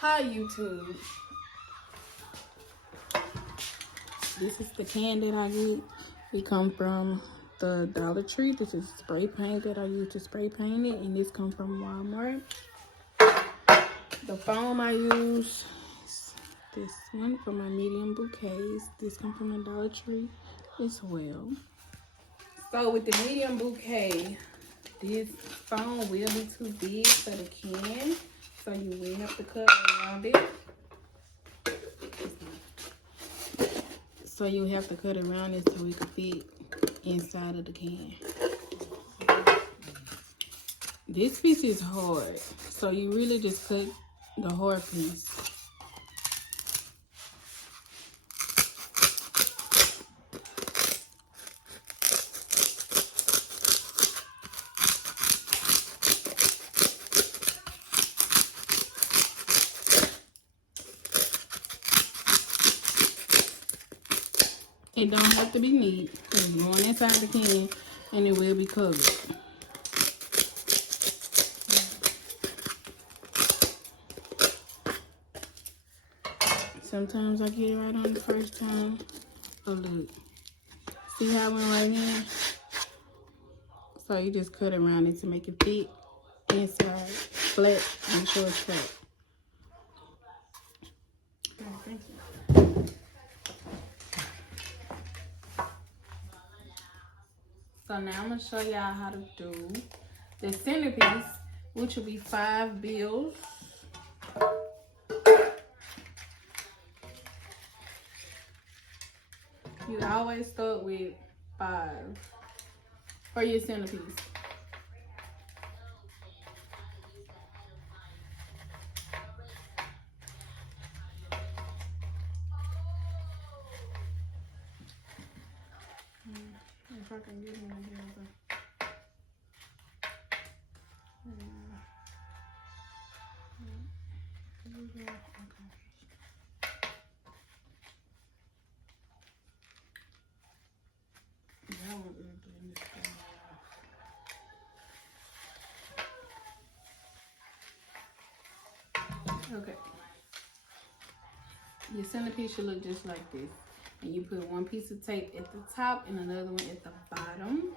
Hi YouTube. This is the can that I get. It come from the Dollar Tree. This is spray paint that I use to spray paint it, and this come from Walmart. The foam I use is this one for my medium bouquets. This come from the Dollar Tree as well. So with the medium bouquet, this foam will be too big for the can, so you will have to cut around it. So you have to cut around it so it can fit inside of the can. This piece is hard, so you really just cut the hard piece. It don't have to be neat. It's going inside the can and it will be covered. Sometimes I get it right on the first time. Oh look. See how I went right in? So you just cut around it to make it fit inside, flat, make sure it's flat. Okay, thank you. So now I'm going to show y'all how to do the centerpiece, which will be 5 bills. You always start with 5 for your centerpiece. If I can get him together. Okay. That one is in this thing. Okay. Your centerpiece should look just like this. And you put one piece of tape at the top and another one at the bottom.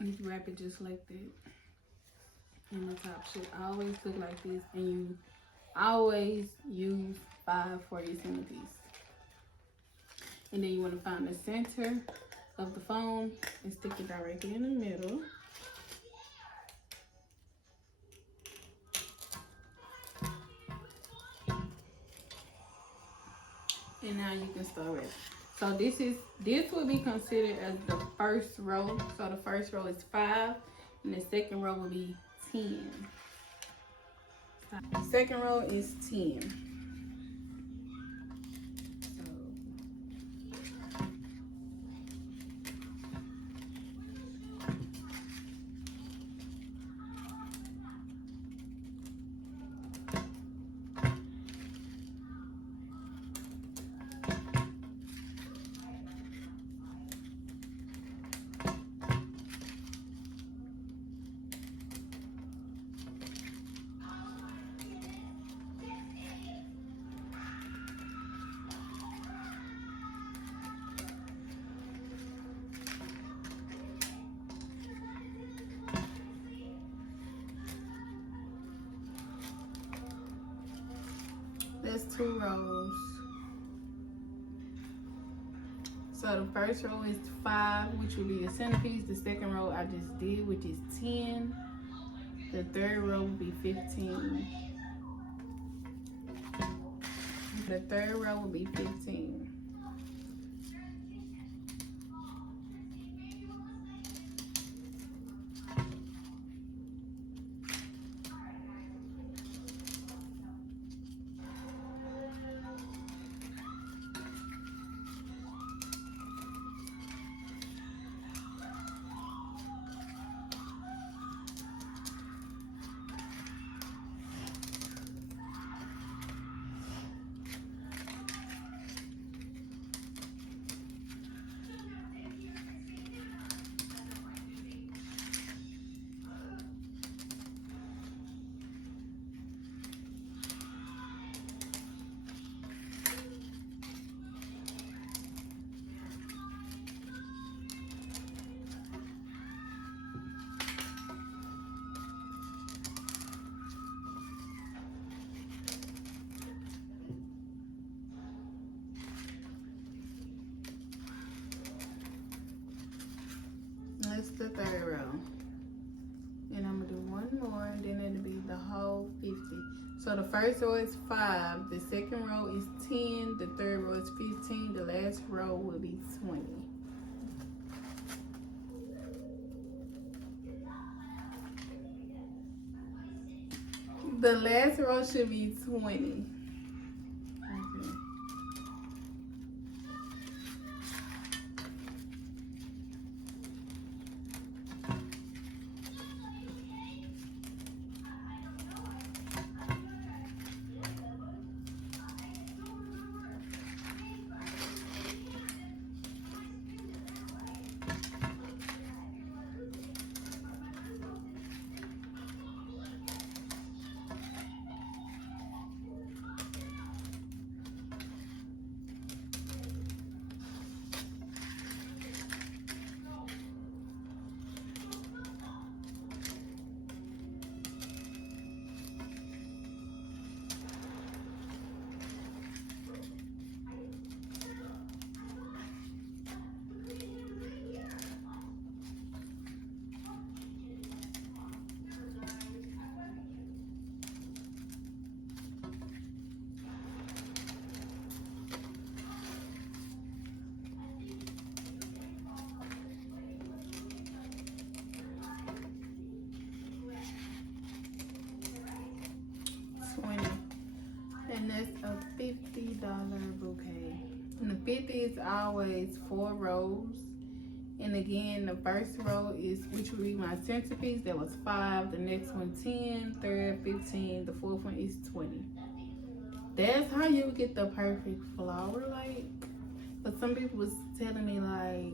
You wrap it just like that. And the top should always look like this. And you always use 5 for your centerpiece. And then you want to find the center of the foam and stick it directly in the middle. And now you can start wrapping. So this will be considered as the first row. So the first row is 5, and the second row will be 10. The second row is 10. That's 2 rows. So the first row is 5, which will be the centerpiece. The second row I just did, which is 10. The third row will be 15. The third row will be 15. the third row. And I'm gonna do one more, and then it'll be the whole 50. So the first row is 5, the second row is 10, the third row is 15, the last row will be 20. The last row should be 20. Okay. 20. And that's a $50 bouquet. And the 50 is always 4 rows. And again, the first row is, which will be my centerpiece, that was 5. The next one 10, third 15, the fourth one is 20. That's how you get the perfect flower, like. But some people was telling me like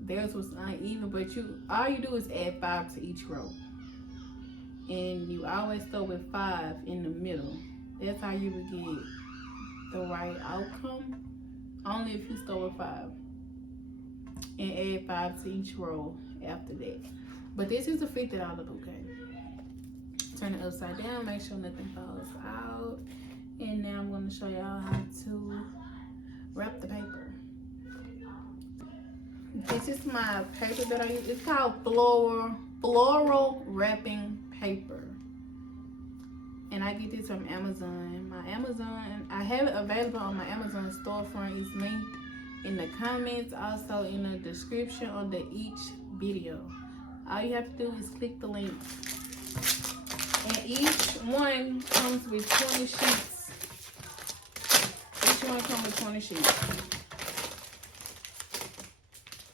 theirs was uneven, but all you do is add 5 to each row. And you always start with 5 in the middle. That's how you would get the right outcome. Only if you start with 5 and add 5 to each row after that. But this is a $50 bouquet. Turn it upside down, make sure nothing falls out. And now I'm going to show y'all how to wrap the paper. This is my paper that I use. It's called floral wrapping paper. And I get this from Amazon. I have it available on my Amazon storefront. It's linked in the comments, also in the description of each video. All you have to do is click the link. And each one comes with 20 sheets. Each one comes with 20 sheets.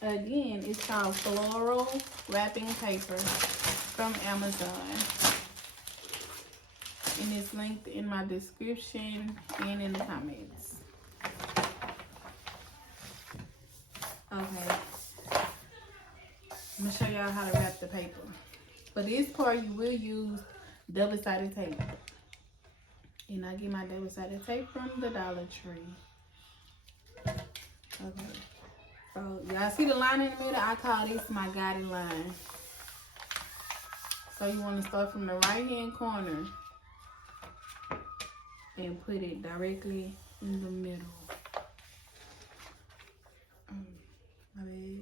Again, it's called Floral Wrapping Paper from Amazon. And it's linked in my description and in the comments. Okay. I'm going to show y'all how to wrap the paper. For this part, you will use double-sided tape. And I get my double-sided tape from the Dollar Tree. Okay. So, y'all see the line in the middle? I call this my guided line. So, you want to start from the right-hand corner and put it directly in the middle. My bad.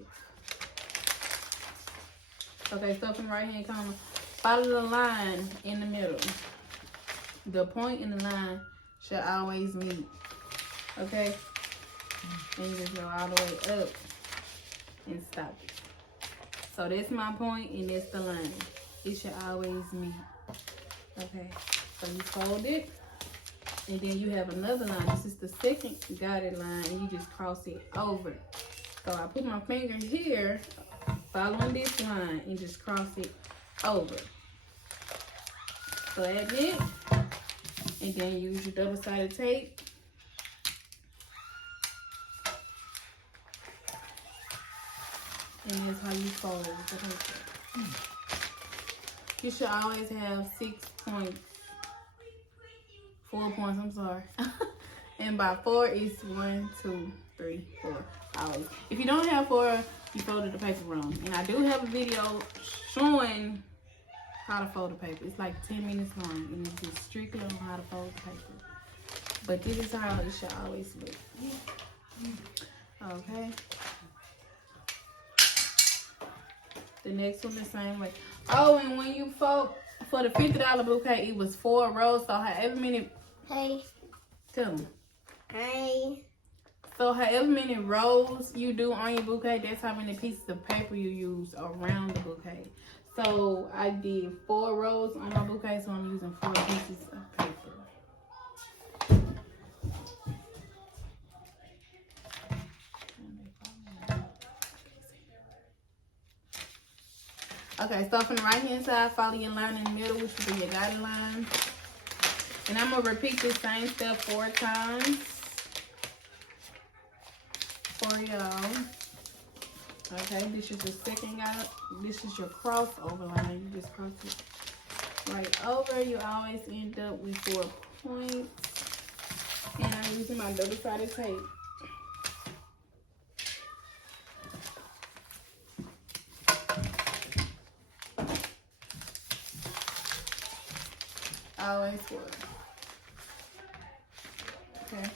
Okay, start from the right-hand corner. Follow the line in the middle. The point in the line should always meet. Okay? And you just go all the way up and stop it. So that's my point and that's the line. It should always meet. Okay? So you fold it. And then you have another line. This is the second guided line. And you just cross it over. So I put my finger here, following this line, and just cross it over. So that's it. And then use your double-sided tape. And that's how you fold the paper. You should always have 6 points. 4 points, I'm sorry. And by 4 is 1, 2, 3, 4. Always. If you don't have 4, you folded the paper wrong. And I do have a video showing how to fold the paper. It's like 10 minutes long, and it's just strictly on how to fold the paper. But this is how it should always look. Okay. The next one the same way. Oh, and when you fold for the $50 bouquet, it was 4 rows. So however many. Hey. Tell them. Hey. So however many rows you do on your bouquet, that's how many pieces of paper you use around the bouquet. So I did 4 rows on my bouquet, so I'm using 4 pieces of paper. Okay, so from the right hand side, follow your line in the middle, which will be your guideline. And I'm gonna repeat this same step 4 times for y'all. Okay, this is your second guide. This is your crossover line. You just cross it right over. You always end up with 4 points. And I'm using my double-sided tape. Always 4. Okay.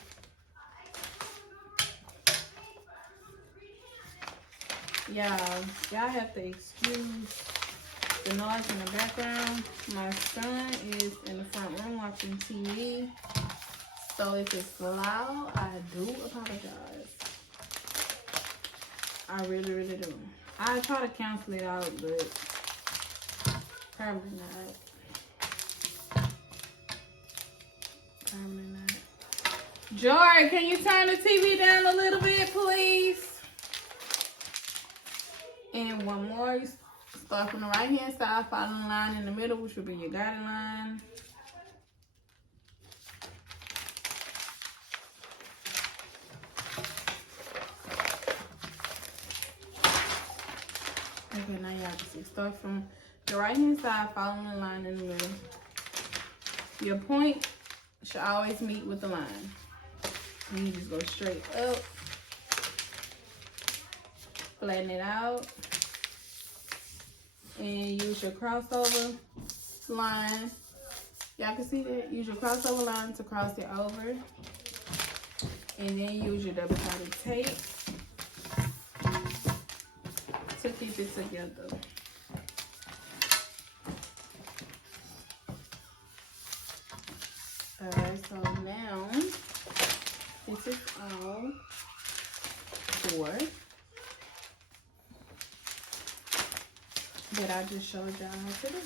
Y'all have to excuse the noise in the background. My son is in the front room watching TV. So if it's loud, I do apologize. I really, really do. I try to cancel it out, but probably not. Probably not. Jory, can you turn the TV down a little bit, please? And one more. You start from the right hand side, follow the line in the middle, which will be your guiding line. Okay, now y'all can see. Start from the right hand side, following the line in the middle. Your point should always meet with the line. And you just go straight up. Flatten it out. And use your crossover line. Y'all can see that? Use your crossover line to cross it over. And then use your double-sided tape to keep it together. Alright, so now this is all 4 that I just showed y'all how to do.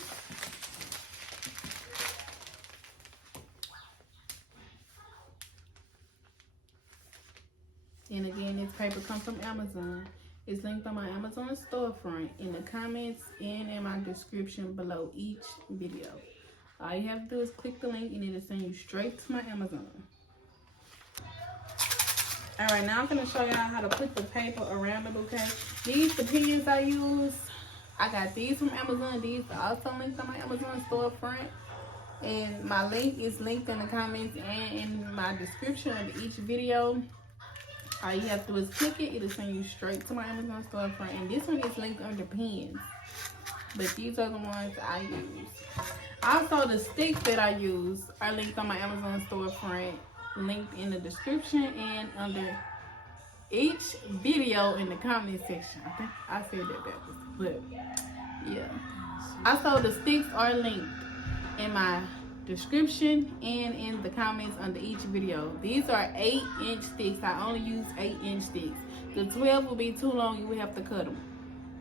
And again, this paper comes from Amazon. It's linked on my Amazon storefront, in the comments, and in my description below each video. All you have to do is click the link and it'll send you straight to my Amazon. Alright, now I'm going to show y'all how to put the paper around the bouquet. These the pins I use. I got these from Amazon. These are also linked on my Amazon storefront. And my link is linked in the comments and in my description of each video. All you have to do is click it. It'll send you straight to my Amazon storefront. And this one is linked under pins. But these are the ones I use. Also, the sticks that I use are linked on my Amazon storefront. Linked in the description and under each video in the comment section. I think I said that backwards. But, yeah. Also, the sticks are linked in my description and in the comments under each video. These are 8-inch sticks. I only use 8-inch sticks. The 12 will be too long. You will have to cut them.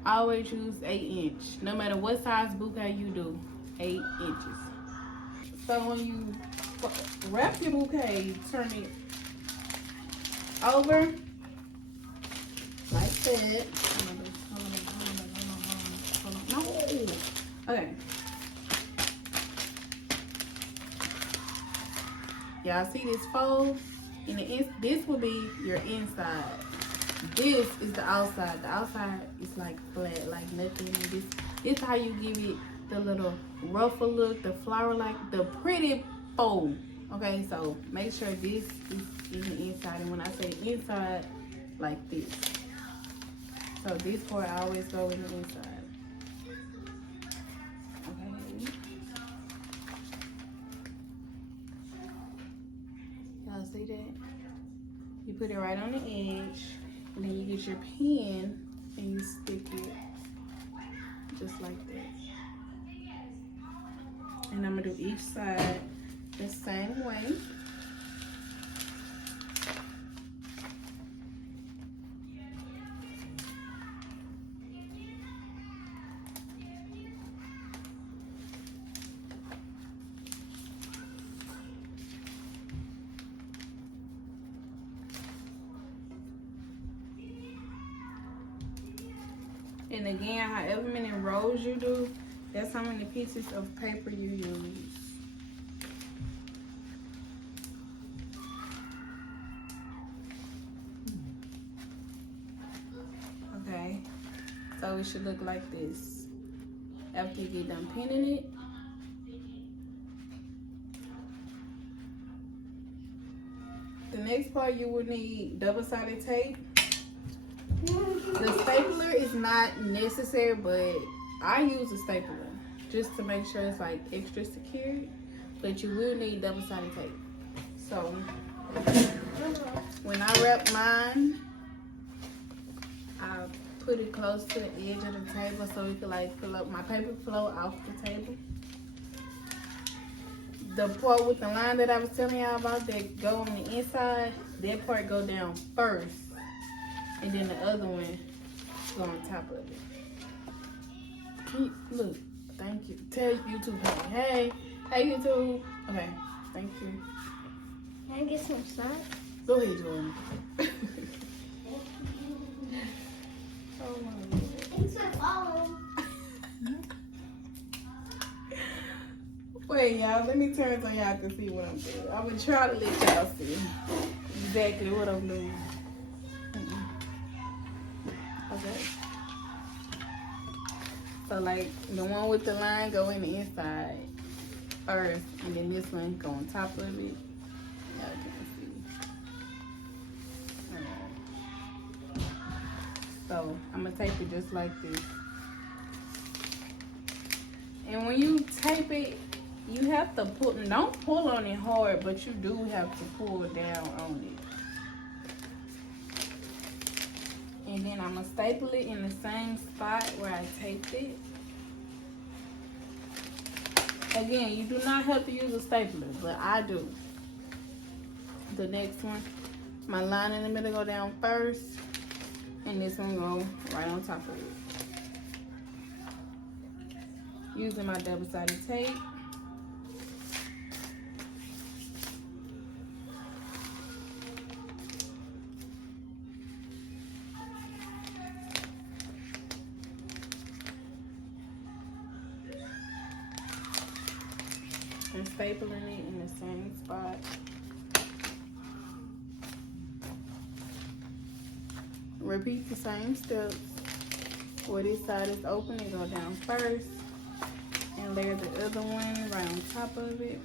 Always use 8-inch. No matter what size bouquet you do, 8 inches. So when you wrap your bouquet, turn it over like that. No. Okay. Y'all see this fold? This will be your inside. This is the outside. The outside is like flat, like nothing. This how you give it the little ruffle look, the flower like, the pretty fold. Okay, so make sure this is in the inside. And when I say inside, like this. So this part always go in the inside. Okay. Y'all see that? You put it right on the edge, and then you get your pen and you stick it just like that. And I'm gonna do each side the same way. And again, however many rows you do, that's how many pieces of paper you use. Okay, so it should look like this after you get done pinning it. The next part, you will need double-sided tape. The stapler is not necessary, but I use a stapler just to make sure it's like extra secure. But you will need double-sided tape. So when I wrap mine, I put it close to the edge of the table so it can like fill up my paper flow off the table. The part with the line that I was telling y'all about that go on the inside, that part go down first, and then the other one go on top of it. Look, thank you. Tell YouTube, hey, YouTube. Okay, thank you. Can I get some sun? Go ahead, Jordan. Oh my Lord. Thanks for following. Wait, y'all, let me turn so y'all can see what I'm doing. I'm gonna try to let y'all see exactly what I'm doing. Okay. So like the one with the line go in the inside first, and then this one go on top of it. Y'all can see. Alright. So I'm gonna tape it just like this. And when you tape it, you have to pull, don't pull on it hard, but you do have to pull down on it. And then I'm gonna staple it in the same spot where I taped it. Again, you do not have to use a stapler, but I do. The next one, my line in the middle go down first, and this one go right on top of it. Using my double-sided tape. And stapling it in the same spot. Repeat the same steps. Where this side is open, it go down first. And layer the other one right on top of it.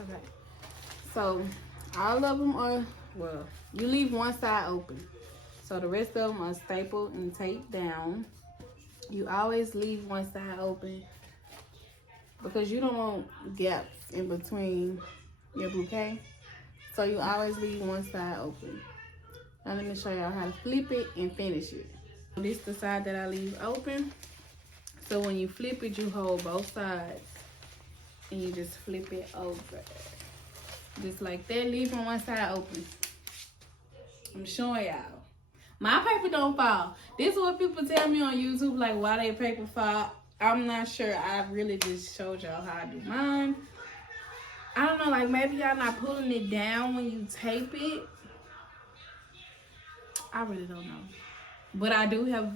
Okay, so all of them are, well, you leave one side open, so the rest of them are stapled and taped down. You always leave one side open because you don't want gaps in between your bouquet, so you always leave one side open. Now let me show y'all how to flip it and finish it. This is the side that I leave open. So when you flip it, you hold both sides and you just flip it over. Just like that, leaving one side open. I'm showing y'all. My paper don't fall. This is what people tell me on YouTube, like why their paper fall. I'm not sure. I really just showed y'all how I do mine. I don't know, like maybe y'all not pulling it down when you tape it. I really don't know. But I do have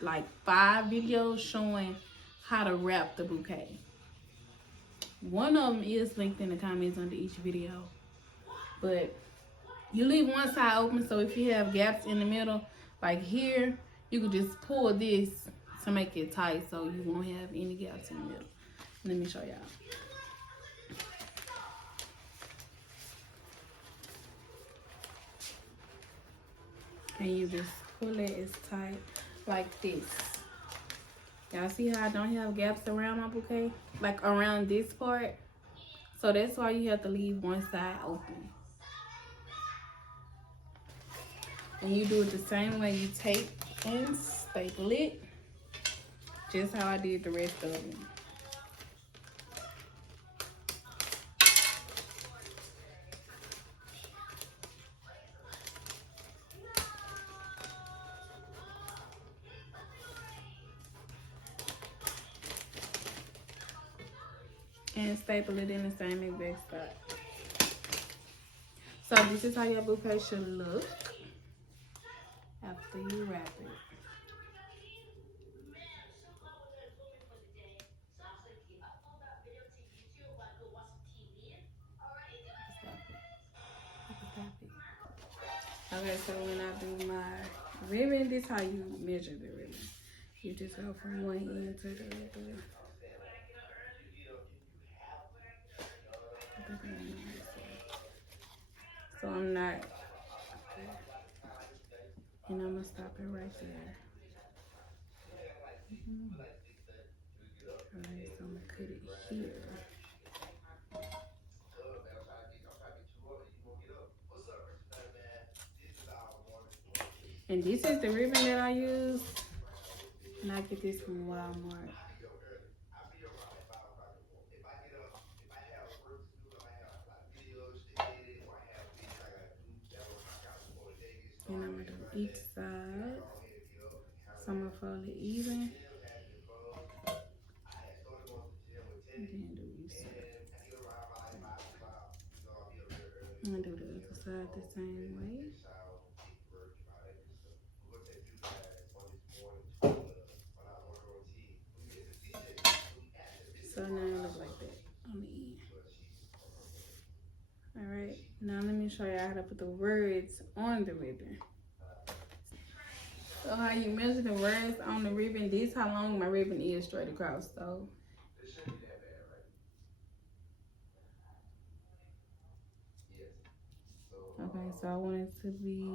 like 5 videos showing how to wrap the bouquet. One of them is linked in the comments under each video. But you leave one side open, so if you have gaps in the middle, Like here, you could just pull this to make it tight so you won't have any gaps in the middle. Let me show y'all. And you just pull it as tight like this. Y'all see how I don't have gaps around my bouquet? Like around this part. So that's why you have to leave one side open. And you do it the same way. You tape and staple it. Just how I did the rest of them. And staple it in the same exact spot. So this is how your bouquet should look after you wrap it. Okay, so when I do my ribbon, this is how you measure the ribbon. You just go from one end to the other. So I'm not, and I'm gonna stop it right there. Alright, so I'm gonna cut it here. And this is the ribbon that I use. And I get this from Walmart. And I'm gonna do each side. So I'm gonna fold it even. And then do each side. I'm gonna do the other side the same way. So now it looks like that on the end. Alright, now let me show you how to put the words on the ribbon. So how you measure the words on the ribbon, this is how long my ribbon is straight across. So okay, so I want it to be,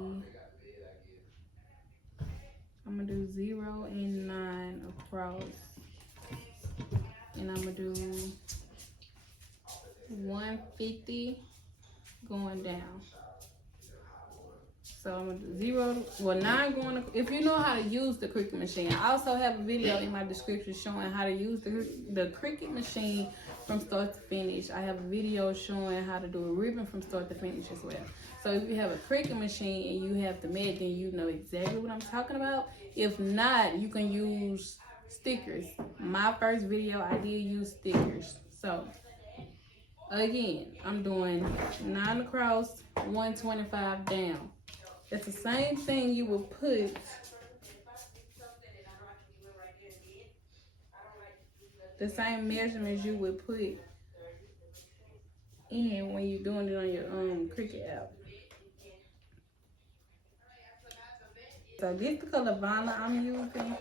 I'm gonna do 0 and 9 across. And I'm gonna do 150 going down. So I'm gonna do 0, well 9 going, if you know how to use the Cricut machine. I also have a video in my description showing how to use the Cricut machine from start to finish. I have a video showing how to do a ribbon from start to finish as well. So if you have a Cricut machine and you have the med, then you know exactly what I'm talking about. If not, you can use stickers. My first video, I did use stickers. So again, I'm doing 9 across, 125 down. It's the same thing you will put the same measurements you would put in when you're doing it on your Cricut app. So this is the color Violet I'm using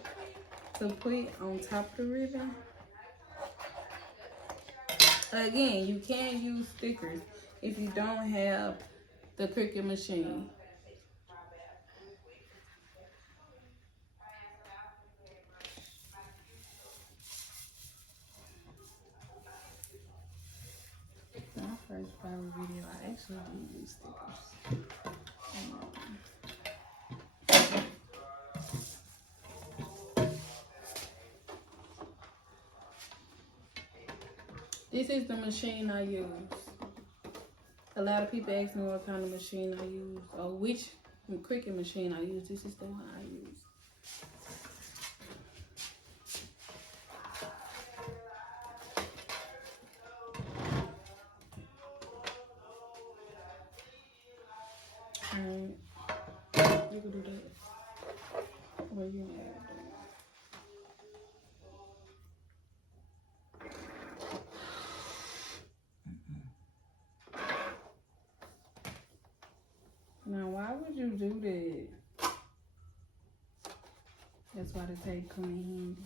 to put on top of the ribbon. Again, you can use stickers if you don't have the Cricut machine. My first Floral video, I actually did use stickers. This is the machine I use. A lot of people ask me what kind of machine I use or which Cricut machine I use. This is the one I use. Alright, you can do that. Well, you know. Now, why would you do that? That's why the tape come in handy.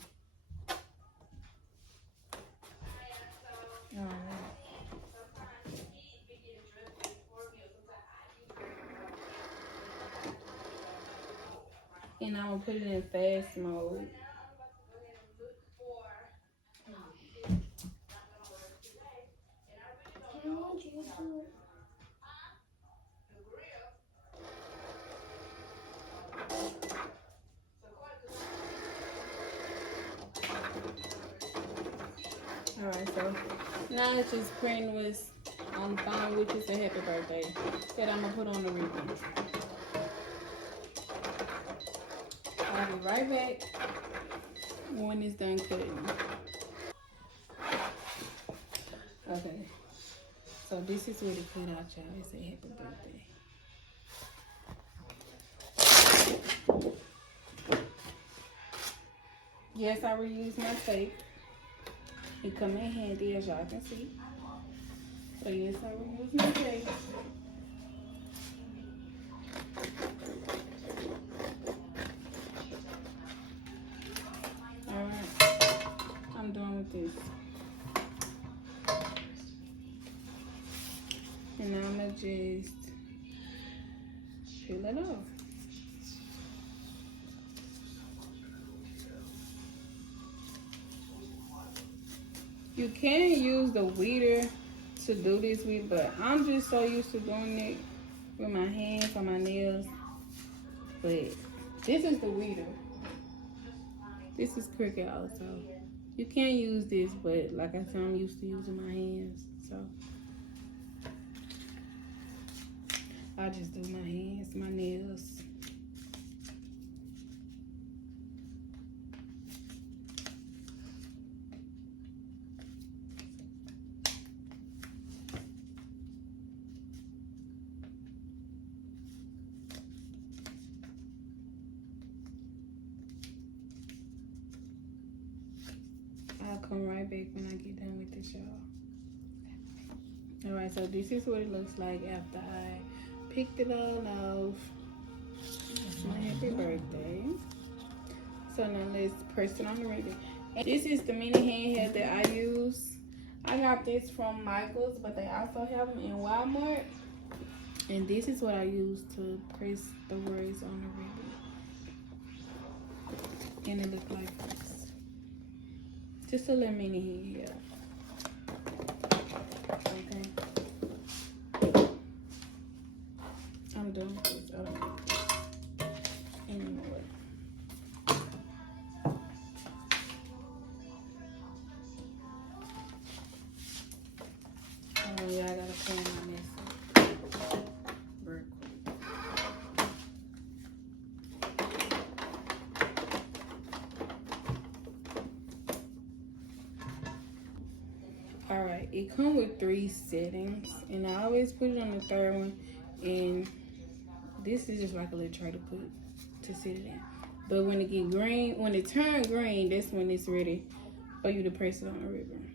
Alright. And I'm gonna put it in fast mode. I want you to. Alright, so now it's just printing what's on the phone, which is a happy birthday that I'm gonna put on the ribbon. I'll be right back when it's done cutting. Okay, so this is where the cut out, y'all. It's a happy birthday. Yes, I reuse my tape. It come in handy, as y'all can see. So yes, I reuse my tape. Alright, I'm done with this. And now I'm gonna just peel it off. You can use the weeder to do this with, but I'm just so used to doing it with my hands on my nails. But this is the weeder. This is Cricut also. You can use this, but like I said, I'm used to using my hands, so I just do my hands, my nails. I'll come right back when I get done with this, y'all. Alright, so this is what it looks like after I picked it all off. That's my happy birthday. So now let's press it on the ribbon. And this is the mini handheld that I use. I got this from Michael's, but they also have them in Walmart. And this is what I use to press the words on the ribbon. And it looks like this. Just a little mini handheld. Okay. I'm done with this. I don't need this anymore. Oh yeah, I gotta plan on this. Very quick. Alright, it comes with 3 settings, and I always put it on the 3rd one, and this is just like a little tray to put to sit it in. But when it get green, when it turns green, that's when it's ready for you to press it on the ribbon.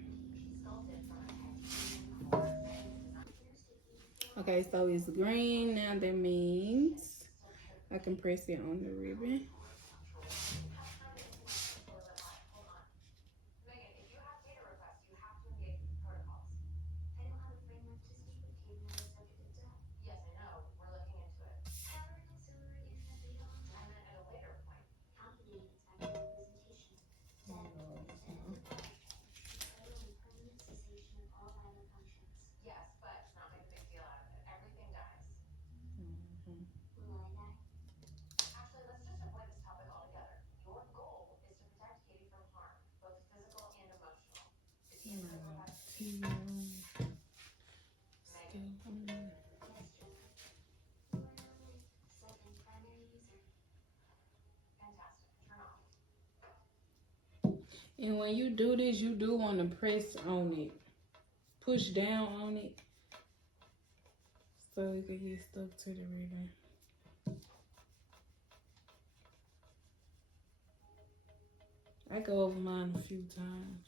Okay, so it's green now. That means I can press it on the ribbon. And when you do this, you do want to press on it, push down on it, so it can get stuck to the ribbon. I go over mine a few times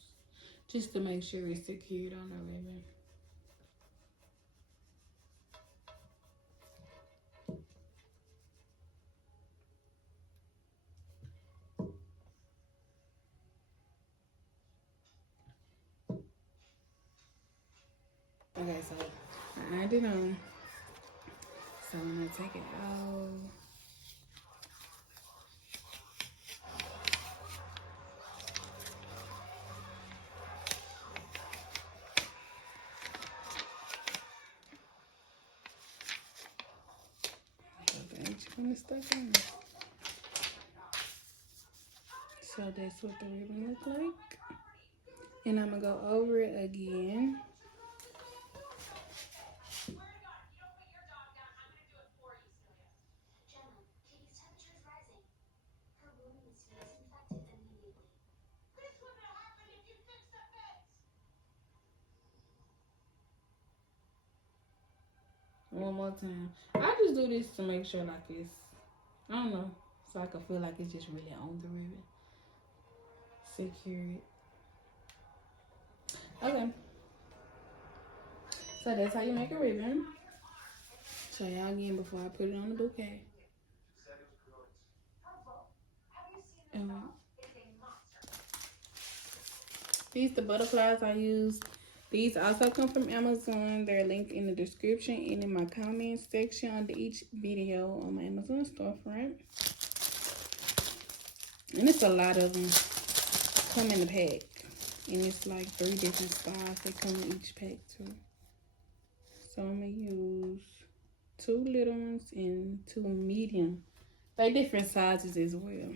just to make sure it's secured on the ribbon. Okay, so I ironed it on. So I'm gonna take it out. Okay, each one is stuck on. So that's what the ribbon look like. And I'm gonna go over it again. One more time. I just do this to make sure like it's, I don't know, so I can feel like it's just really on the ribbon. Secure it. Okay. So that's how you make a ribbon. Show y'all again before I put it on the bouquet. And these the butterflies I use. These also come from Amazon. They're linked in the description and in my comments section under each video on my Amazon storefront. And it's a lot of them come in a pack. And it's like 3 different styles that come in each pack too. So I'm going to use 2 little ones and 2 medium. They're different sizes as well.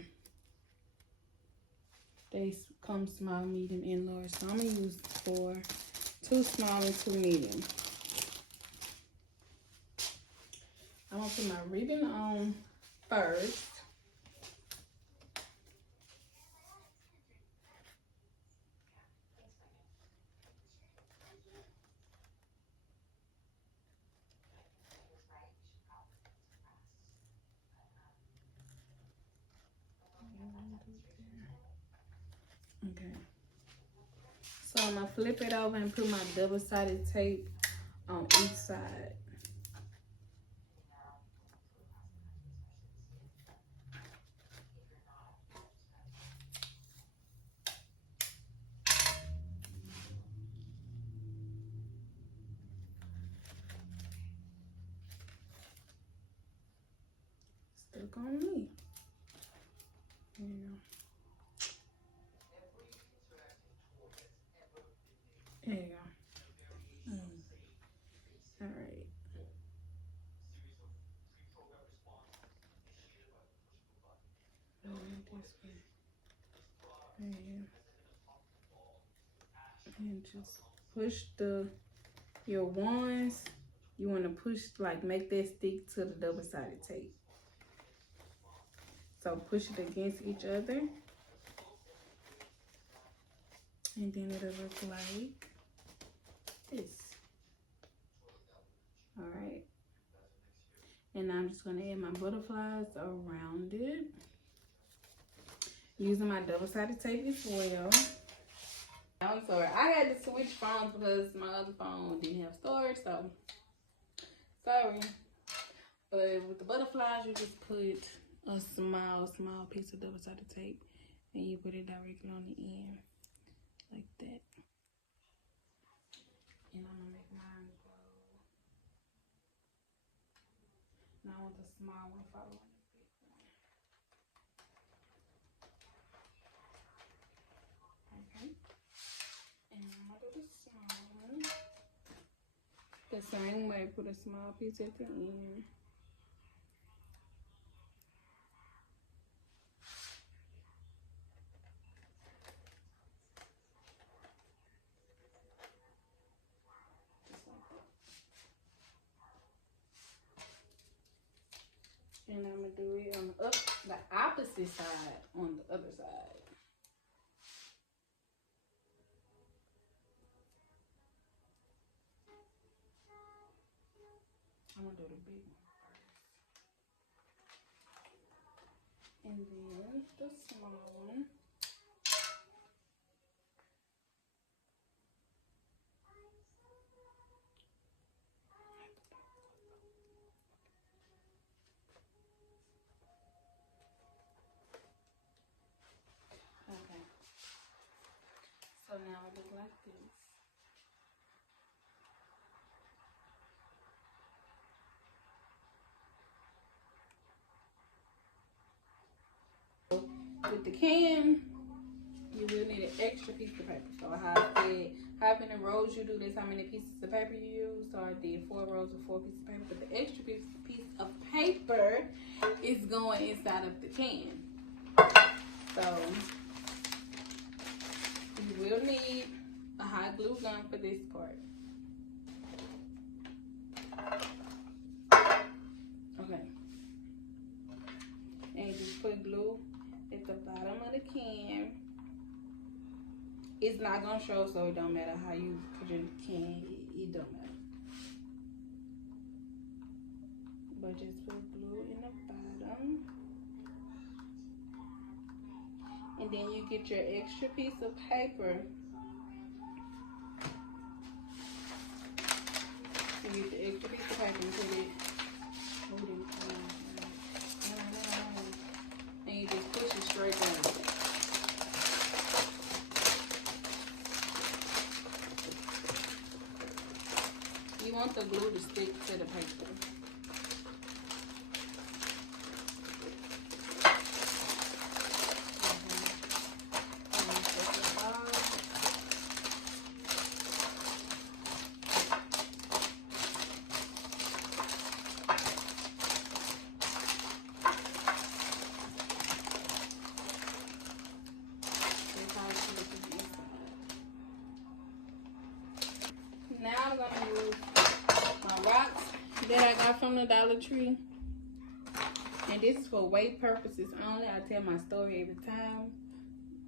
They come small, medium, and large. So I'm going to use 4. 2 small and 2 medium. I'm going to put my ribbon on first. Okay. So I'm going to flip it over and put my double-sided tape on each side. Stuck on me. There you go. There you go. All right. This way. There you go. And just push your wands. You want to push, like, make that stick to the double-sided tape. So push it against each other. And then it'll look like this. All right. And I'm just going to add my butterflies around it. Using my double-sided tape as well. I'm sorry. I had to switch phones because my other phone didn't have storage. So, sorry. But with the butterflies, you just put a small piece of double-sided tape. And you put it directly on the end. Like that. And I'm going to make mine go. Now I want the small one following the big one. Okay. And I'm going to do the small one. The same way, put a small piece at the end. And I'm going to do it on the opposite side on the other side. I'm going to do the big one first. And then the small one. Okay. So now it looks like this. with the can, you will need an extra piece of paper. So how I said, how many rows you do this, how many pieces of paper you use. So I did 4 rows of 4 pieces of paper. But the extra piece of paper is going inside of the can. So you will need a hot glue gun for this part. Okay. And just put glue at the bottom of the can. It's not gonna show, so it don't matter how you put your can. It don't matter. But just put glue in the bottom. And then you get your extra piece of paper. You get the extra piece of paper and put it. And you just push it straight down. You want the glue to stick to the paper. Now I'm gonna use my rocks that I got from the Dollar Tree. And this is for weight purposes only. I tell my story every time.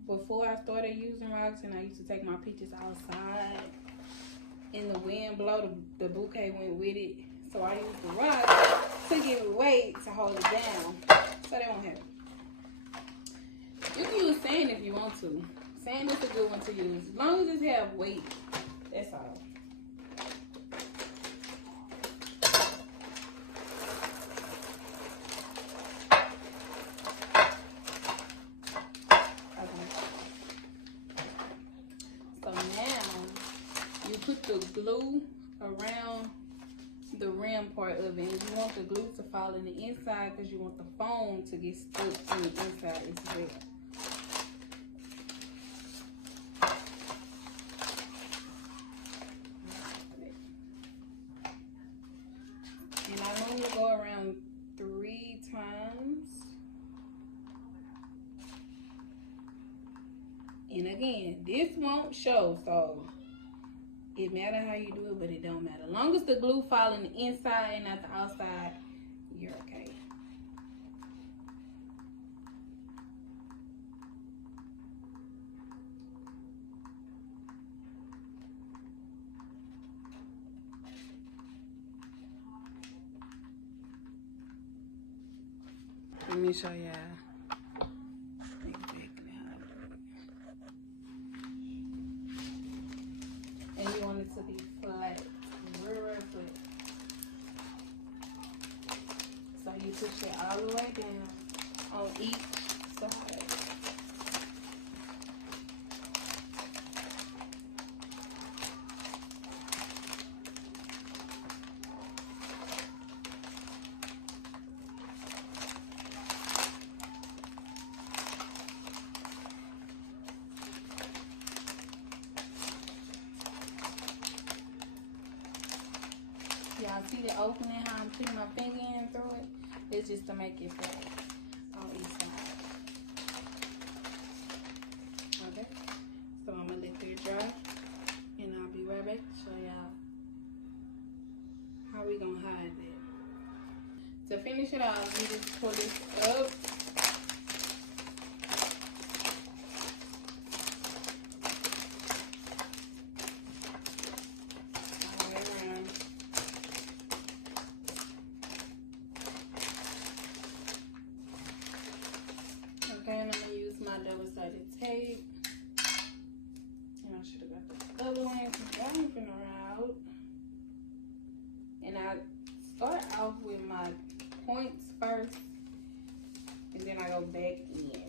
Before I started using rocks, and I used to take my pictures outside, and the wind blow, the bouquet went with it. So I used the rocks to give it weight to hold it down, so they won't have it. You can use sand if you want to. Sand is a good one to use, as long as it have weight. That's all. So now you put the glue around the rim part of it, and you want the glue to fall in the inside because you want the foam to get stuck in the inside as well. And I normally go around 3 times. And again, this won't show, so it matter how you do it, but it don't matter. As long as the glue fall in the inside and not the outside, you're okay. Let me show y'all. And you want it to be flat, real flat. So you push it all the way down on each side. Y'all see the opening, how I'm putting my finger in through it? It's just to make it flat on each side. Okay, so I'm gonna let it dry, and I'll be right back to show y'all how we gonna hide that. To finish it off, you just pull this up. Okay, and I'm gonna use my double-sided tape. And I should have got the other one because that one's been around. And I start off with my points first, and then I go back in.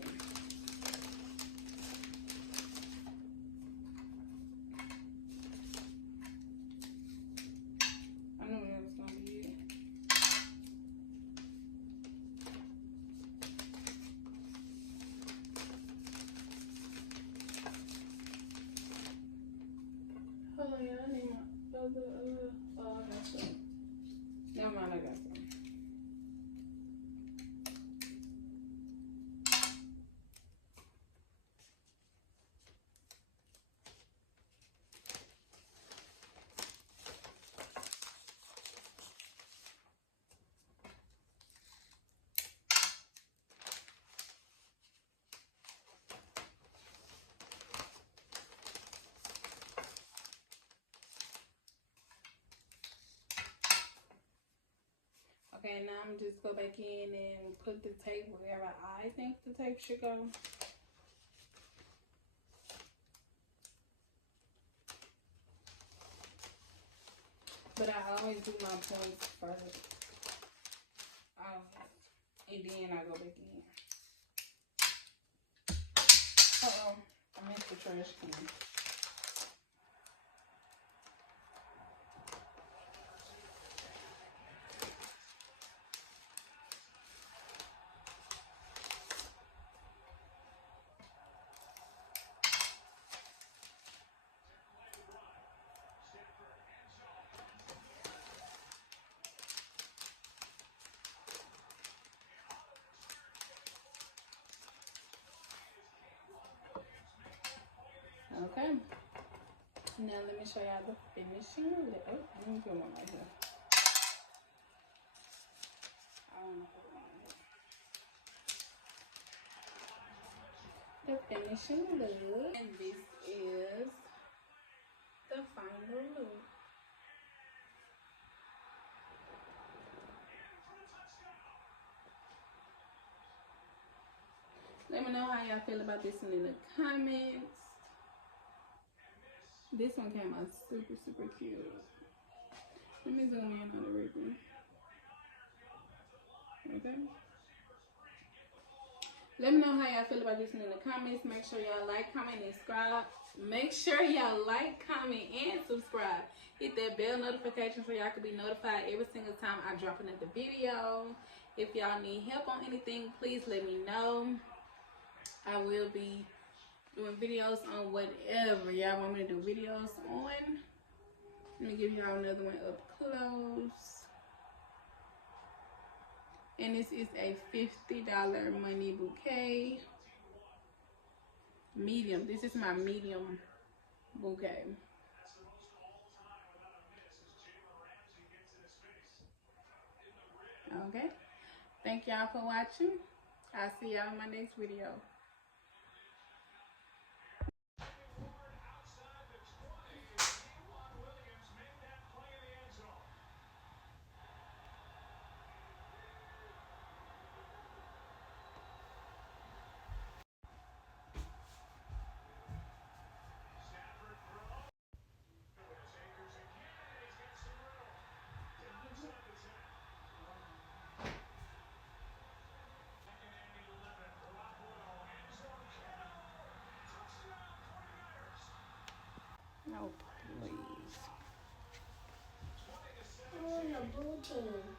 I knew that was gonna be it. Hold on, yeah, I need my other, oh, I got some. Never mind, I got some. Okay, now I'm just go back in and put the tape wherever I think the tape should go. But I always do my points first. And then I go back in. Uh-oh, I missed the trash can. Okay. Now let me show y'all the finishing look. Oh, let me put one right here. I want to put one right here. The finishing look. And this is the final look. Let me know how y'all feel about this one in the comments. This one came out super, super cute. Let me zoom in on the ribbon. Okay. Let me know how y'all feel about this one in the comments. Make sure y'all like, comment, and subscribe. Make sure y'all like, comment, and subscribe. Hit that bell notification so y'all can be notified every single time I drop another video. If y'all need help on anything, please let me know. I will be doing videos on whatever y'all want me to do videos on. Let me give y'all another one up close. And this is a $50 money bouquet. Medium. This is my medium bouquet. Okay. Thank y'all for watching. I'll see y'all in my next video. No, please. Oh, the blue team.